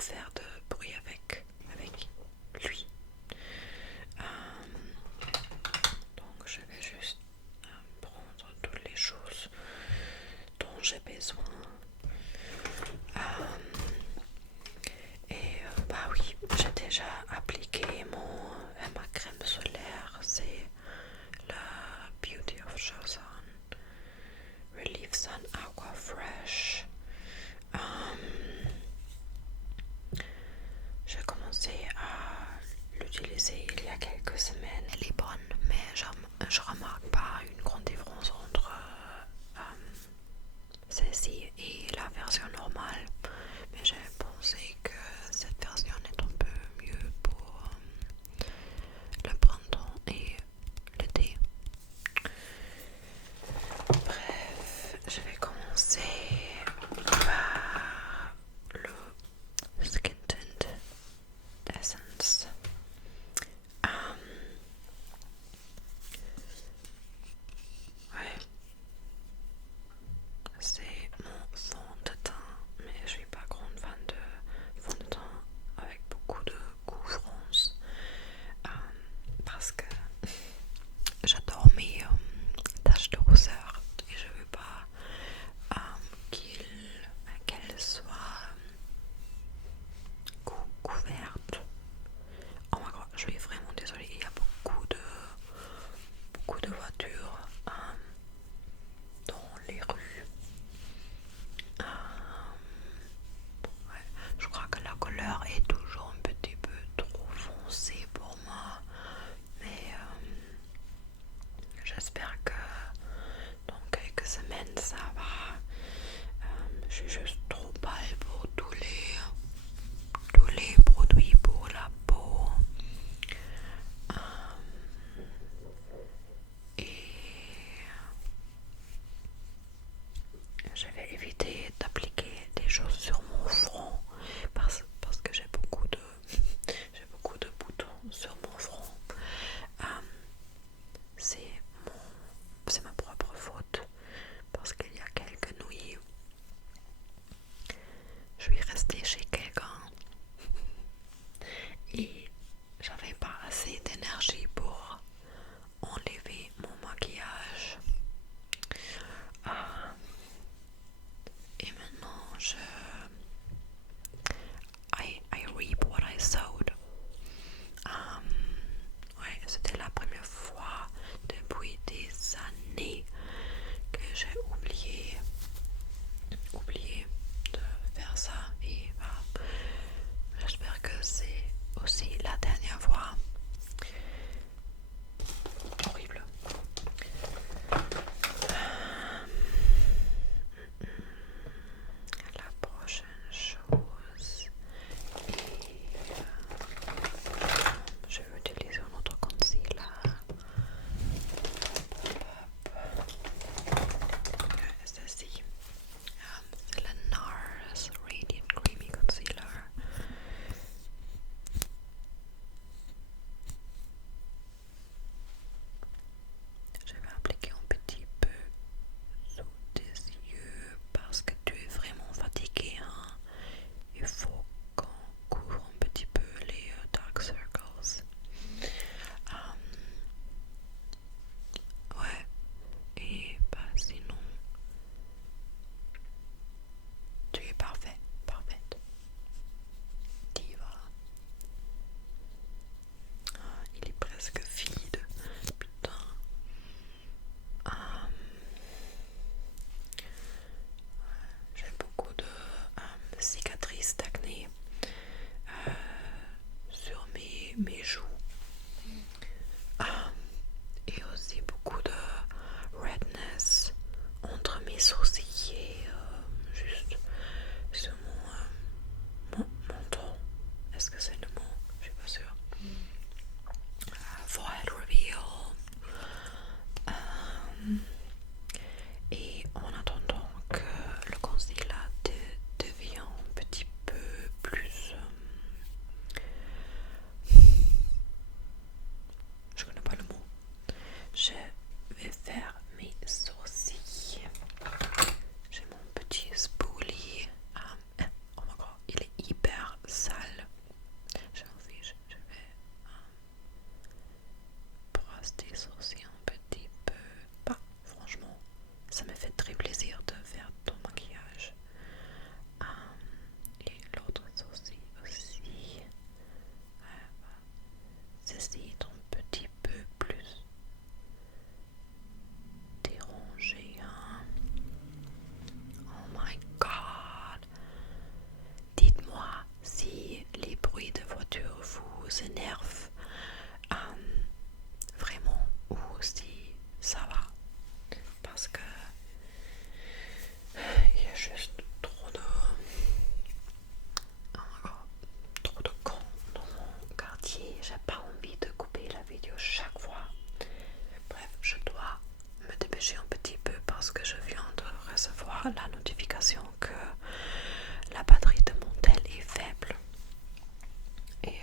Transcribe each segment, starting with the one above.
faire de bruit avec lui. Donc je vais juste prendre toutes les choses dont j'ai besoin. Bah oui, j'ai déjà appliqué ma crème solaire, c'est la Beauty of Joseon Relief Sun Aqua Fresh. J'ai commencé à l'utiliser il y a quelques semaines. Elle est bonne, mais je remarque pas une grande différence entre celle-ci et la version normale. Mais j'ai pensé que cette version est un peu mieux pour le printemps et l'été. Bref, je vais commencer par le Skin Tint Essence. Ouais, c'est mon fond de teint, mais je suis pas grande fan de fond de teint avec beaucoup de couvrance parce que j'adore mes taches de rousseur et je veux pas qu'elles soient couvertes. Oh my god, je suis vraiment désolée, il y a beaucoup de voitures dans les rues. Ouais, je crois que la couleur est toujours un petit peu trop foncée pour moi, mais j'espère que dans quelques semaines ça va. Je suis juste trop pâle pour tous les produits pour la peau. Et je vais éviter d'appliquer des choses sur mon front parce que j'ai beaucoup de boutons sur mon front. C'est ma propre faute parce qu'il y a quelques nuits je suis restée chez quelqu'un et j'avais pas assez d'énergie pour enlever mon maquillage. Et maintenant I reap what I sowed. Ouais, c'était la première fois depuis des années que j'ai oublié de faire ça et j'espère que c'est aussi la dernière fois. Horrible. La prochaine chose est je vais utiliser un autre concealer. Celle-ci, c'est le NARS Radiant Creamy Concealer. vous énerve vraiment, ou si ça va, parce que il y a juste trop de cons dans mon quartier. J'ai pas envie de couper la vidéo chaque fois. Bref, je dois me dépêcher un petit peu parce que je viens de recevoir la notification que la batterie de mon tel est faible. Et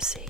c'est